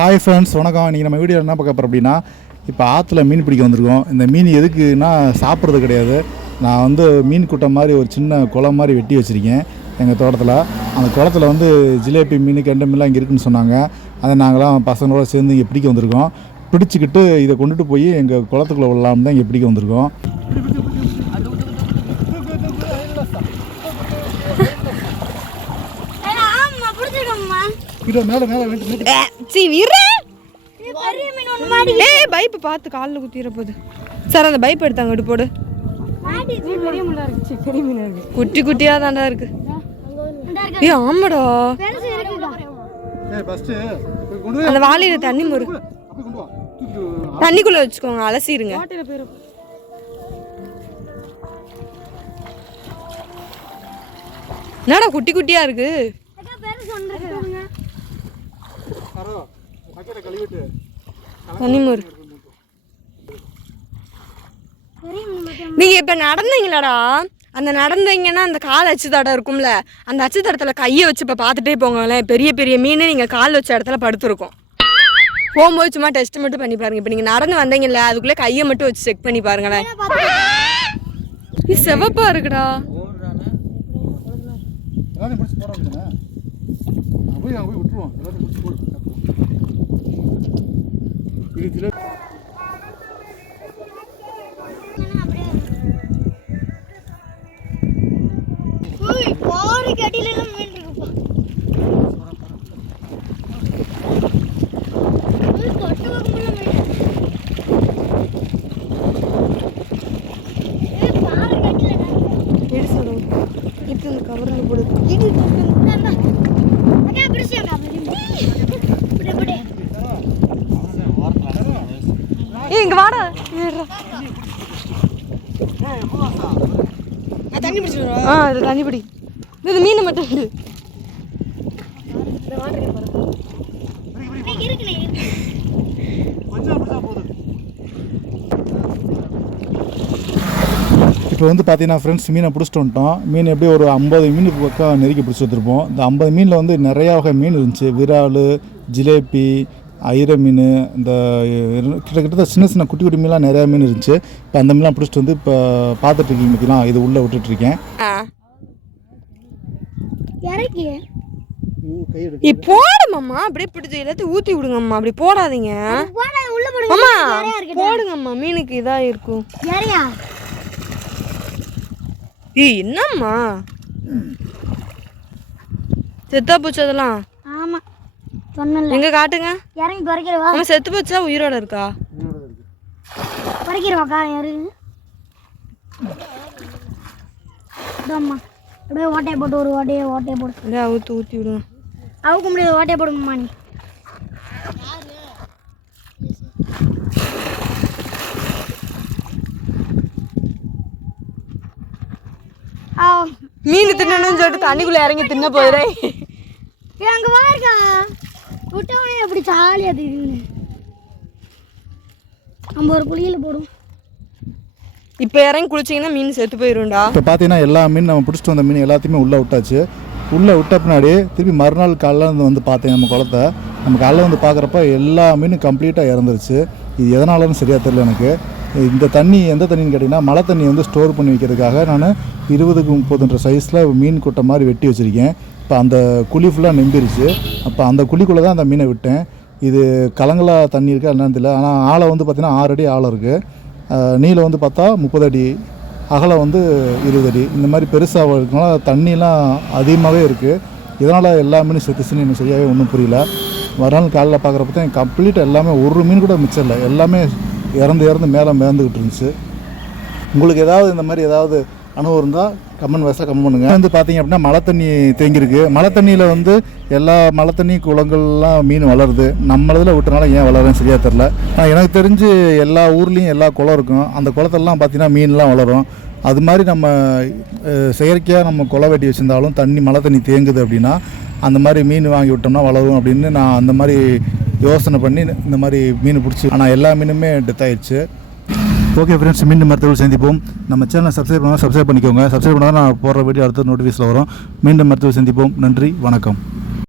Hi friends, வணக்கம். இன்றைக்கி நம்ம வீடியோ என்ன பார்க்க போகிறோம் அப்படின்னா, இப்போ ஆற்றுல மீன் பிடிக்க வந்திருக்கோம். இந்த மீன் எதுக்குன்னா சாப்பிட்றது கிடையாது. நான் வந்து மீன் கூட்டம் மாதிரி ஒரு சின்ன குளம் மாதிரி வெட்டி வச்சுருக்கேன் எங்கள் தோட்டத்தில். அந்த குளத்தில் வந்து ஜிலேபி மீன், கெண்டை மீன்லாம் இங்கே இருக்குதுன்னு சொன்னாங்க. அதை நாங்களாம் பசங்களோட சேர்ந்து இங்கே பிடிக்க வந்திருக்கோம். பிடிச்சிக்கிட்டு இதை கொண்டுட்டு போய் எங்கள் குளத்துக்குள்ளே விடலாம்னு தான் இங்கே பிடிக்க வந்திருக்கோம். பைப்பு பார்த்து காலில் குத்திர போகுது சார். அந்த பைப் எடுத்தாங்க, விட்டு போடு. குட்டி குட்டியா தாண்டா இருக்கு. ஏ ஆமாடா, அந்த வாளியில தண்ணி முறு தண்ணிக்குள்ள வச்சுக்கோங்க, அலசிடுங்க. என்னடா குட்டி குட்டியா இருக்கு. நீங்க இப்ப நடந்தீங்களாடா, அந்த நடந்தீங்கன்னா அந்த கால் அச்சு தடம் இருக்கும்ல, அந்த அச்சு தடத்துல கையை வச்சு இப்ப பாத்துட்டே போங்களேன். பெரிய பெரிய மீன் நீங்க கால் வச்ச இடத்துல படுத்துருக்கும். போகும்போது சும்மா டெஸ்ட் மட்டும் பண்ணி பாருங்க. இப்ப நீங்க நடந்து வந்தீங்கல்ல, அதுக்குள்ள கையை மட்டும் வச்சு செக் பண்ணி பாருங்களேன். செவப்பா இருக்குடா. இங்க வாடா, தண்ணி பிடிச்சிடுவா. இது தண்ணி பிடி. இது மீன் மட்டும் இருக்கு. இப்போ வந்து பார்த்தீங்கன்னா ஃப்ரெண்ட்ஸ், மீனை பிடிச்சிட்டு வந்துட்டோம். மீன் எப்படி ஒரு 50 மீன் பக்கம் நெருக்கி பிடிச்சி வச்சுருப்போம். இந்த 50 மீனில் வந்து நிறையா வகை மீன் இருந்துச்சு. விரால், ஜிலேபி, ஐர மீன், இந்த கிட்டத்தட்ட சின்ன சின்ன குட்டி குட்டி மீன்லாம் நிறையா மீன் இருந்துச்சு. இப்போ அந்த மீன்லாம் பிடிச்சிட்டு வந்து இப்போ பார்த்துட்ருக்கீங்க. பார்த்தீங்கன்னா இது உள்ளே விட்டுட்ருக்கேன். போடுமாம்மா, அப்படியே பிடிச்சி எல்லாத்தையும் ஊற்றி விடுங்கம்மா. அப்படி போடாதீங்க அம்மா, போடுங்கம்மா. மீனுக்கு இதாக இருக்கும். ஏய் என்னம்மா, செத்தா போச்சு அதெல்லாம். ஆமா சொன்னல, எங்க காட்டுங்க. இறங்கி குறைக்கிறவா? நம்ம செத்து போச்சா உயிரோட இருக்கா? குறைக்கிறவாக்கா யாரு? அம்மா அப்படியே ஓட்டையை போட்டு ஒரு ஓட்டையை போட்டு அப்படியே ஊற்றி ஊற்றி விடுங்க. அவுக்க முடியாது, ஓட்டையை போடுங்கம்மா. நீ மீன் தின்னணும்னு சொல்லிட்டு தண்ணிக்குள்ள இறங்கி தின்ன போயிடுறேன். அங்க பாருக்கா, விட்டவனே அப்படி ஜாலியா தெரியுது. நம்ம ஒரு குளியில போடும். இப்போ இறங்கி குளிச்சிங்கன்னா மீன் செத்து போயிடும்டா. இப்போ பார்த்தீங்கன்னா எல்லா மீன் நம்ம பிடிச்சிட்டு வந்த மீன் எல்லாத்தையுமே உள்ளே விட்டாச்சு. உள்ளே விட்ட பின்னாடி திருப்பி மறுநாள் காலைல வந்து பார்த்தேன் நம்ம குளத்தை. நம்ம காலைல வந்து பார்க்குறப்ப எல்லா மீனும் கம்ப்ளீட்டாக இறந்துருச்சு. இது எதனாலன்னு சரியாக தெரியல எனக்கு. இந்த தண்ணி எந்த தண்ணின்னு கேட்டிங்கன்னா, மழை தண்ணி வந்து ஸ்டோர் பண்ணி வைக்கிறதுக்காக நான் 20க்கு 30 சைஸில் மீன் கூட்டம் மாதிரி வெட்டி வச்சுருக்கேன். இப்போ அந்த குழி ஃபுல்லாக நம்பிருச்சு. அப்போ அந்த குழிக்குள்ளே தான் அந்த மீனை விட்டேன். இது கலங்கலா தண்ணி இருக்குது என்னன்னு தெரியல. ஆனால் ஆழம் வந்து பார்த்திங்கன்னா 6 அடி ஆழம் இருக்குது. நீளம் வந்து பார்த்தா 30 அடி, அகலம் வந்து 20 அடி. இந்த மாதிரி பெருசாக இருக்கனால தண்ணிலாம் அதிகமாகவே இருக்குது. இதனால் எல்லா மீனும் செத்துச்சுன்னு எனக்கு சரியாகவே ஒன்றும் புரியல. மறுநாள் காலையில் பார்க்குறப்ப தான் கம்ப்ளீட்டாக எல்லாமே ஒரு மீன் கூட மிச்சம் இல்லை. எல்லாமே இறந்து மேலே மேந்துக்கிட்டு இருந்துச்சு. உங்களுக்கு ஏதாவது இந்த மாதிரி ஏதாவது அனுபவம் இருந்தால் கமெண்ட் பாக்ஸில் கமெண்ட் பண்ணுங்கள். வந்து பார்த்தீங்க அப்படின்னா மழை தண்ணி தேங்கியிருக்கு. மழை தண்ணியில் வந்து எல்லா மழை தண்ணி குளங்கள்லாம் மீன் வளருது. நம்மளதில் விட்டனால ஏன் வளருன்னு சரியாக தெரில. எனக்கு தெரிஞ்சு எல்லா ஊர்லேயும் எல்லா குளம் இருக்கும். அந்த குளத்தெல்லாம் பார்த்தீங்கன்னா மீன்லாம் வளரும். அது மாதிரி நம்ம செயற்கையாக நம்ம குளம் வெட்டி வச்சுருந்தாலும் தண்ணி மழை தண்ணி தேங்குது அப்படின்னா அந்த மாதிரி மீன் வாங்கி விட்டோம்னா வளரும் அப்படின்னு நான் அந்த மாதிரி யோசனை பண்ணி இந்த மாதிரி மீன் பிடிச்சி, ஆனால் எல்லா மீனுமே டெத் ஆயிடுச்சு. ஓகே ஃப்ரெண்ட்ஸ், மீண்டும் மருத்துவர்கள் சந்திப்போம். நம்ம சேனலை சப்ஸ்கிரைப் பண்ணால் சப்ஸ்கிரைப் பண்ணிக்கோங்க. சப்ஸ்கிரைப் பண்ணால் நான் போடுற வீடியோ அடுத்த நோட்டிஃபிகேஷனில் வரும். மீண்டும் மருத்துவர்கள் சந்திப்போம். நன்றி, வணக்கம்.